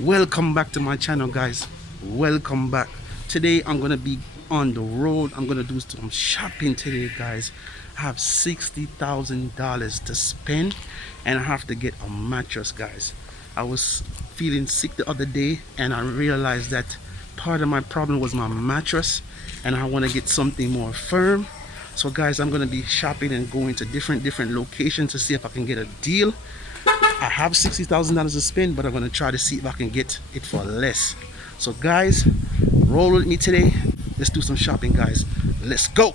Welcome back to my channel, guys. Welcome back. Today I'm gonna be on the road. I'm gonna do some shopping today, guys. I have $60,000 to spend and I have to get a mattress, guys. I was feeling sick the other day and I realized that part of my problem was my mattress and I want to get something more firm. So guys, I'm gonna be shopping and going to different locations to see if I can get a deal. I have $60,000 to spend, but I'm gonna try to see if I can get it for less. So guys, roll with me today. Let's do some shopping, guys. Let's go.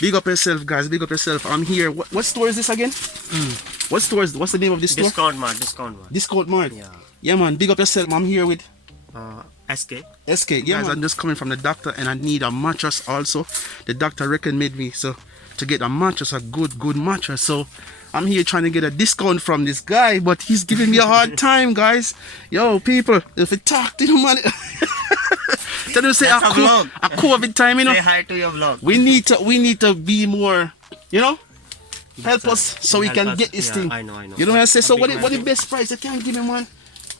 Big up yourself, guys. Big up yourself. I'm here. What store is this again? What store is? What's the name of this store? Discount Mart. Discount Mart. Discount Mart. Yeah. Yeah, man. Big up yourself. I'm here with SK. SK. Yeah, guys, I'm just coming from the doctor and I need a mattress also. The doctor recommended me to get a mattress, a good mattress. So I'm here trying to get a discount from this guy, but he's giving me a hard time, guys. Yo, people, if you talk to him, man. Tell him say a COVID time, you know. Say hi to your vlog. We need to be more, you know, help us so we can get this thing. I know. You know what I say? So what the best price you can give me, man?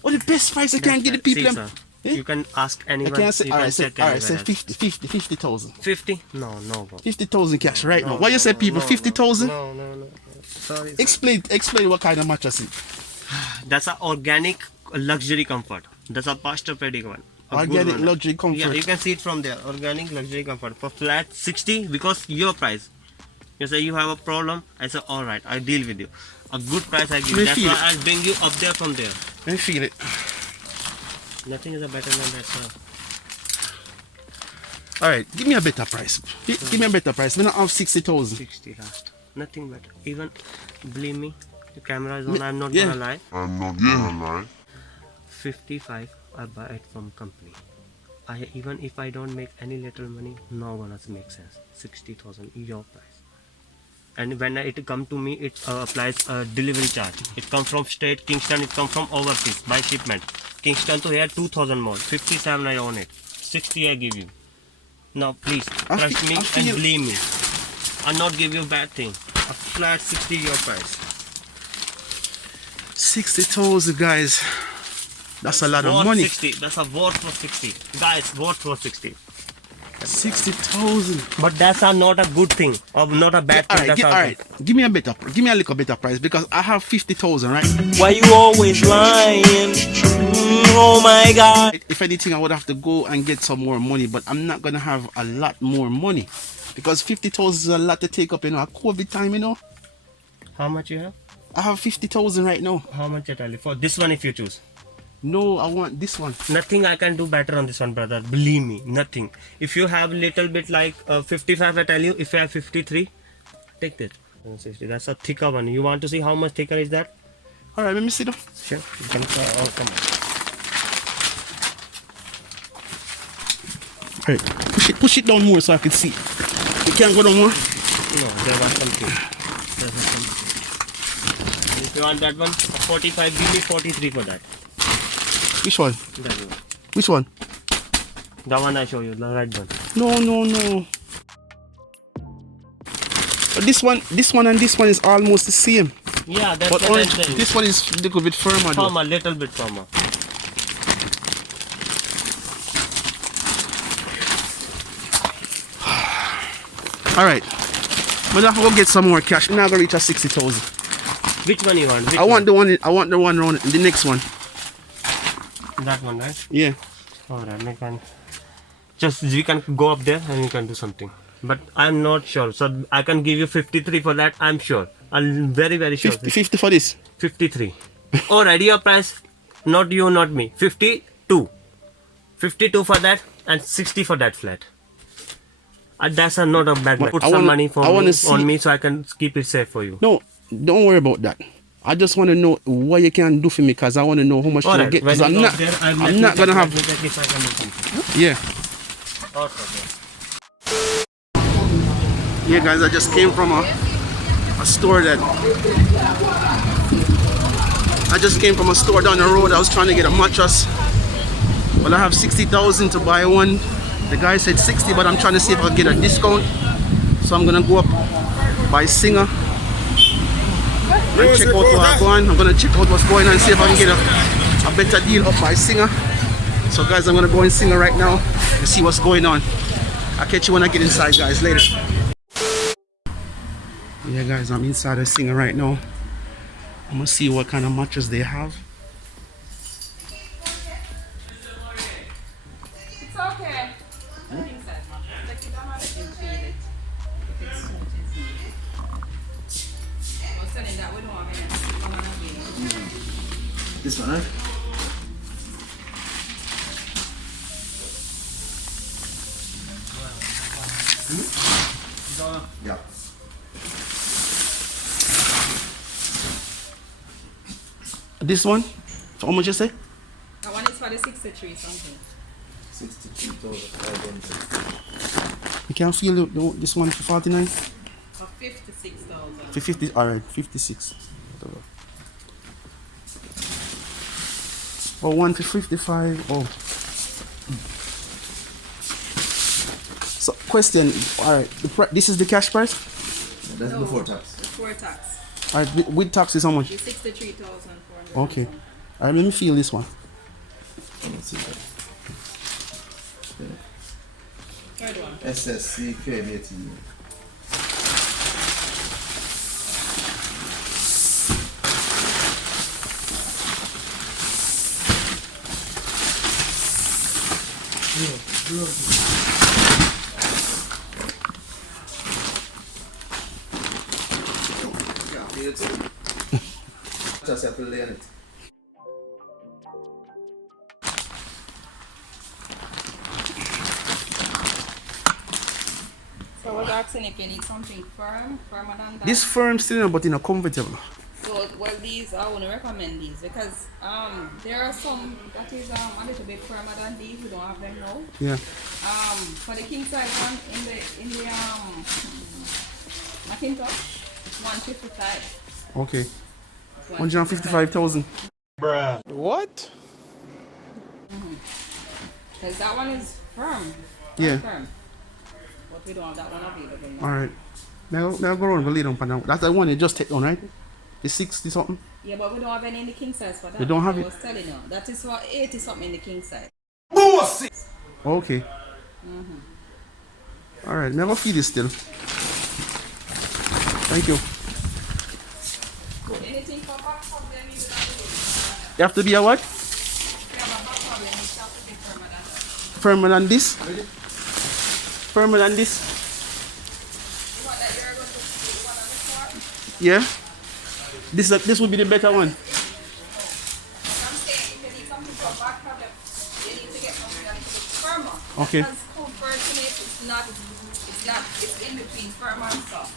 What the best price you can give the people? See, Eh? you can ask anyone. I can't say, you alright, can say check 50,000. 50? No, bro. 50,000 cash right No, now. What you say, people? 50,000? No. Sorry. Explain what kind of mattress it. That's an organic luxury comfort. That's a posturepedic one. Organic luxury comfort. Yeah, you can see it from there. Organic luxury comfort for flat 60 because your price. You say you have a problem. I say alright, I deal with you. A good price I give you. That's why I'll bring you up there from there. Let me feel it. Nothing is better than that, sir. Alright, give me a better price. Give me a better price. We don't have 60,000. 60 last. Nothing better. Even, believe me, the camera is on. I'm not gonna lie. 55 I buy it from company. Even if I don't make any little money, no gonna make sense. 60,000 your price. And when it come to me, it applies a delivery charge. It comes from state Kingston. It comes from overseas by shipment. Kingston to here 2,000 more. 57 I own it. 60 I give you. Now please trust me and believe me. I'll not give you bad thing. A flat 60 your price. 60,000, guys. That's a lot of money. 60. That's a vote for 60. Guys, vote for 60. 60,000. But that's not a good thing or not a bad thing. Alright. Give me a little better price because I have 50,000, right? Why you always lying? Oh my God. If anything, I would have to go and get some more money, but I'm not gonna have a lot more money because 50,000 is a lot to take up, you know, a COVID time, you know. How much you have? I have 50,000 right now. How much I tell you? For this one if you choose. No, I want this one. Nothing I can do better on this one, brother. Believe me, nothing. If you have little bit like 55, I tell you. If you have 53, take that. 60. That's a thicker one. You want to see how much thicker is that? Alright, let me see though. Sure. You can come on. Alright, push it down more so I can see. You can't go down more? No, there was something. If you want that one, 45, give me 43 for that. Which one? That one. Which one? The one I show you, the red one. No. But this one and this one is almost the same. Yeah, that's but what I'm saying. This one is a little bit firmer. Firmer, little bit firmer. Alright. I'm gonna go get some more cash. I'm not gonna reach a 60,000. Which one you want? I want the one around the next one. That one, right? Yeah. Alright, we can go up there and we can do something. But I'm not sure. So I can give you 53 for that, I'm sure. I'm very sure. 50 for this? 53. Alright, your price. Not you, not me. 52. 52 for that and 60 for that flat. That's not a bad one. Put some money on me so I can keep it safe for you. No, don't worry about that. I just want to know what you can do for me because I want to know how much to get. Because I'm not gonna have. Yeah, guys, I just came from a store that down the road. I was trying to get a mattress. Well, I have 60,000 to buy one. The guy said 60, but I'm trying to see if I can get a discount. So I'm gonna go up by Singer and check out what's going on. I'm gonna check out what's going on and see if I can get a better deal up by Singer. So guys, I'm gonna go in Singer right now and see what's going on. I'll catch you when I get inside, guys, later. Yeah guys, I'm inside the Singer right now. I'm gonna see what kind of mattress they have. It's okay. This one, right? Yeah. This one? So how much you say? That one is for the 63 something. 62,500. You can feel this one for 49? For 56,000. For 50, alright, 56. Oh, one for 55. Oh. So, question. Alright, this is the cash price? That's No, before tax. Before tax. Alright, with tax is how much? The 63,400. Okay. Alright, let me feel this one. Let's see that. Third one. SSC KMAT. Just have to lay on it. So I was asking if you need something firmer than that. This firm still, but in a comfortable. So, well, these I wouldn't recommend these because there are some that is a little bit firmer than these. We don't have them now. Yeah. For the king size one in the Macintosh, it's 155. Okay. 155,000. What? Because that one is firm. Yeah. Firm. But we don't have that one available now. Alright. Now go around and lay down for now. That's the one you just take down, right? The 60 something? Yeah, but we don't have any in the king size for that. You don't have I it? was telling you. That is for 80 something in the king size. Okay. Alright, never feed this still. Thank you. Anything for back problem, you don't have You have to be a what? to have a back problem, you have to be firmer than that. Firmer than this? Firmer than this? You want that you're going to put one on the floor? Yeah. This would be the better one. I'm saying if you need something for back problem, you need to get something that is a bit firmer. Okay. Because comfort in it, it's in between firm and soft.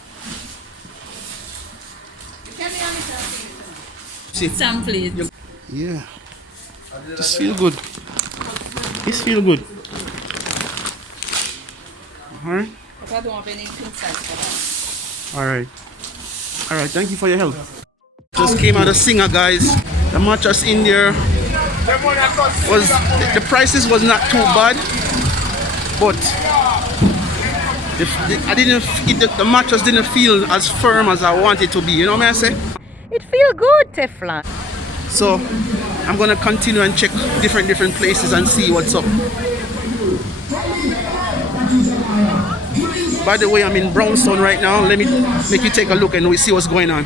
You can be honest and say it. See? Sample it. Yeah. This feel good. This feel good. Alright. But I don't have any king size for that. Alright. Alright, thank you for your help. Just came out of Singer, guys. The mattress in there was, the prices was not too bad, but the mattress didn't feel as firm as I wanted it to be. You know what I say? It feel good, Teflon. So I'm gonna continue and check different places and see what's up. By the way, I'm in Brownstone right now. Let me make you take a look and we see what's going on.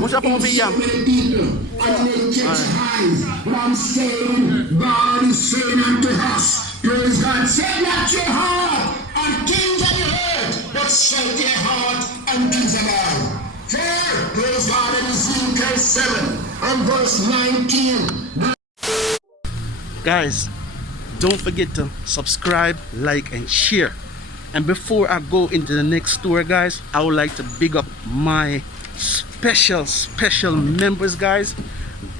What's up over here? Praise God, say not your heart and things of your head, but set your heart and things of God. Here, praise God in Ezekiel 7 and verse 19. Guys, don't forget to subscribe, like, and share. And before I go into the next store, guys, I would like to big up my special members, guys.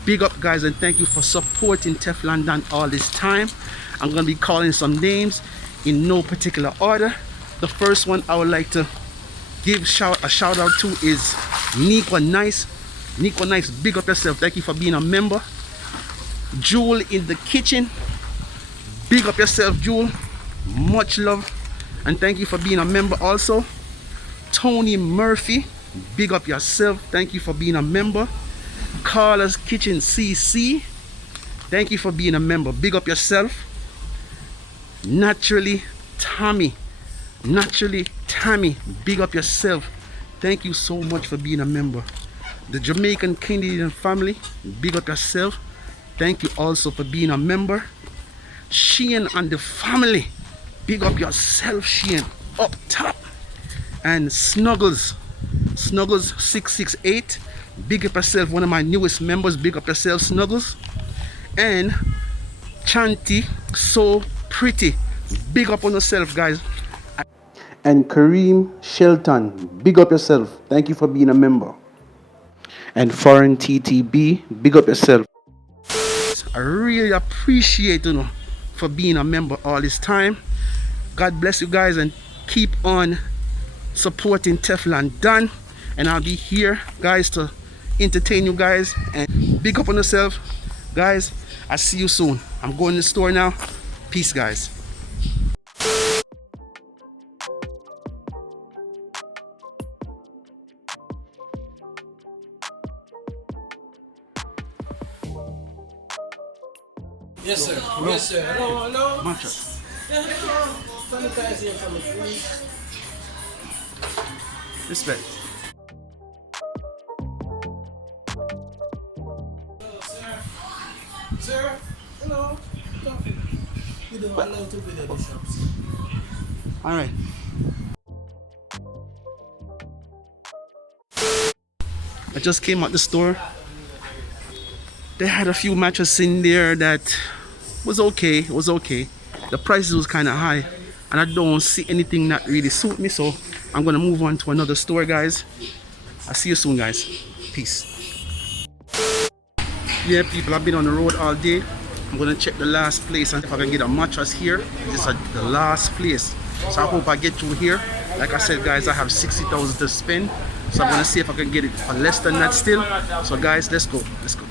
Big up, guys, and thank you for supporting TeflonDon all this time. I'm gonna be calling some names in no particular order. The first one I would like to give a shout out to is Nico Nice. Nico Nice, big up yourself. Thank you for being a member. Jewel in the kitchen, big up yourself, Jewel. Much love, and thank you for being a member also. Tony Murphy, big up yourself. Thank you for being a member. Carla's Kitchen CC, thank you for being a member. Big up yourself. Naturally Tammy, big up yourself. Thank you so much for being a member. The Jamaican Canadian family, big up yourself. Thank you also for being a member. Shane and the family, big up yourself, Shane, up top. And Snuggles 668, big up yourself, one of my newest members. Big up yourself, Snuggles. And Chanty So Pretty, big up on yourself, guys. And Kareem Shelton, big up yourself. Thank you for being a member. And Foreign TTB, big up yourself. I really appreciate you for being a member all this time. God bless you guys, and keep on supporting TeflonDon. And I'll be here, guys, to entertain you guys. And big up on yourself, guys. I'll see you soon. I'm going to the store now. Peace, guys. Yes, sir. Yes, sir. Hello, hello. Matcha. Sanitize here for me, please. Respect. Sir, hello. You don't allow to be the shops. All right. I just came out the store. They had a few matches in there that was okay. It was okay. The prices was kind of high, and I don't see anything that really suit me, so I'm gonna move on to another store, guys. I'll see you soon, guys. Peace. Yeah, people, I've been on the road all day. I'm gonna check the last place and if I can get a mattress here. This is the last place, so I hope I get through here. Like I said, guys, I have 60,000 to spend, so I'm gonna see if I can get it for less than that still. So guys, let's go. Let's go.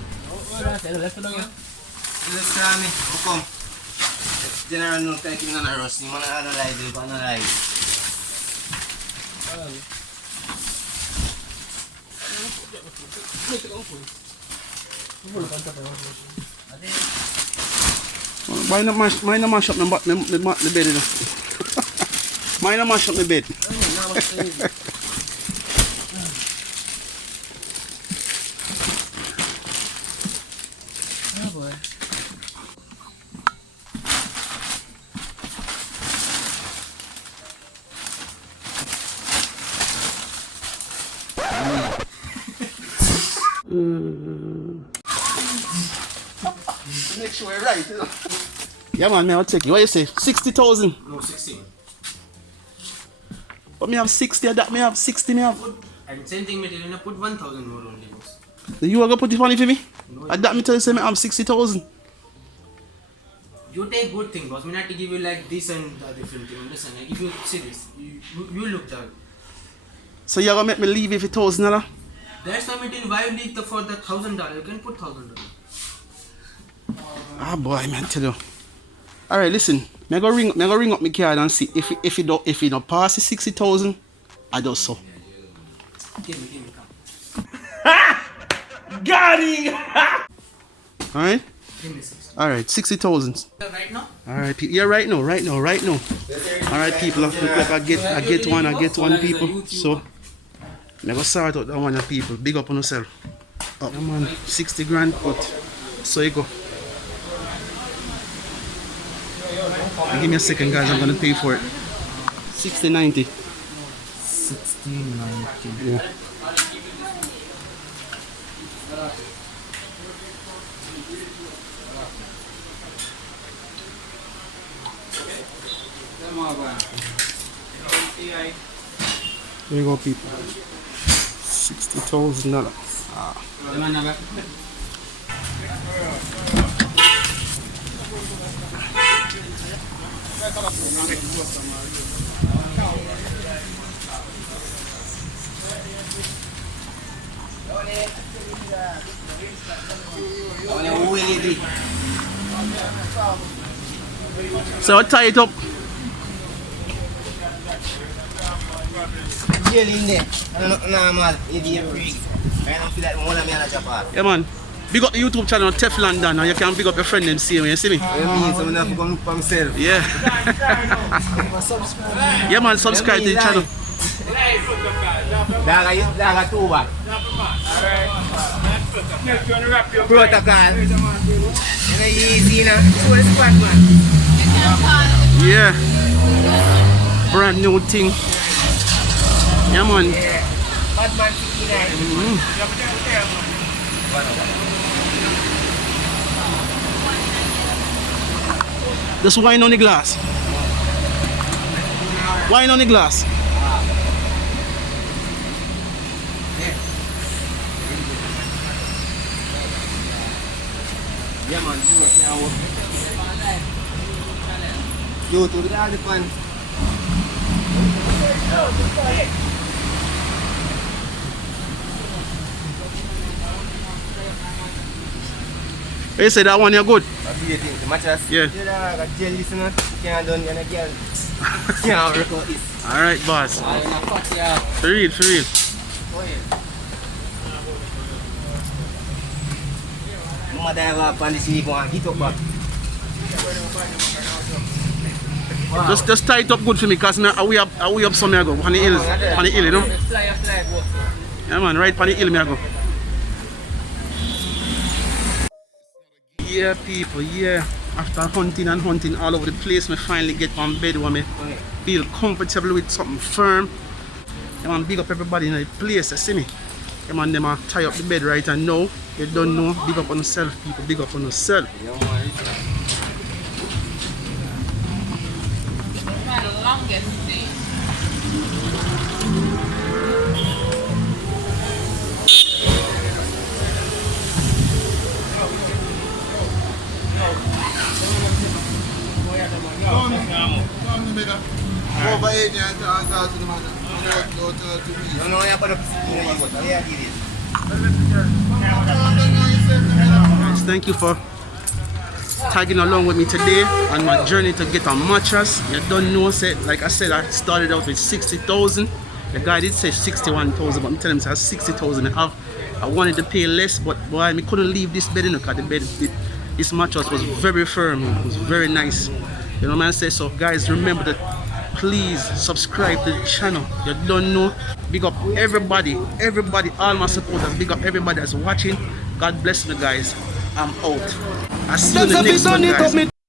General no kaya kinanaros ni mana analyze di ba analyze. Mine na mash up my bed. Mine na mash up my bed. Make sure you're right. Yeah, man, I'll take you. What you say? 60,000? No 16. But me have 60, that me have 60, me have. And same thing me tell you put 1,000 more only boss. You are gonna put it funny for me? No, that me tell you say me have 60,000. You take good thing boss. Me not to give you like this and the different thing. Listen, I give you serious. You look that. So you're gonna make me leave if it's $1,000? That's why me tell you why you leave for the $1,000. You can put $1,000. Ah boy, man, tell you. Alright, listen. Me go ring up my card and see if it don't pass the 60,000, I do so. Give me, come. Got him! Give Alright? me 6. Alright, 60,000. Right now? Alright, people. Yeah, right now. Alright, people. I get one, people. So, I go sort out that one, people. Big up on yourself. Up, man. 60 grand, but so you go. Give me a second, guys. I'm gonna pay for it. 60.90. 60.90. Yeah. There you go, people. $60,000. So I tie it up. Yeah man. Big up the YouTube channel TeflonDon and you can big up your friend them see when you see me. Yeah. Yeah man, subscribe to the channel. Protocol. Yeah. Brand new thing. Yeah man. Just wine on the glass. Wine on the glass. Yeah man, you to the other one. You say that one you're good? Yeah. Alright boss. For real, for real. Just tie it up good for me because we up some I go on the hills. On the hill, you know? Yeah man, right on the hill me I go. Yeah people, yeah. After hunting and hunting all over the place, I finally get one bed where I feel comfortable with something firm. Yeah man, big up everybody in the place, you see me? Yeah man, them tie up the bed right and now. You don't know, big up on yourself people, big up on yourself. The longest day. Thank you for tagging along with me today on my journey to get a mattress. You don't know, like I said, I started out with 60,000. The guy did say 61,000, but I'm telling him it's 60,000. I wanted to pay less, but boy, I couldn't leave this bed in because the bed, this mattress was very firm. It was very nice. You know what I say? So guys, remember that please subscribe to the channel. You don't know. Big up everybody, all my supporters. Big up everybody that's watching. God bless you guys. I'm out. I'll see you in the next one, guys.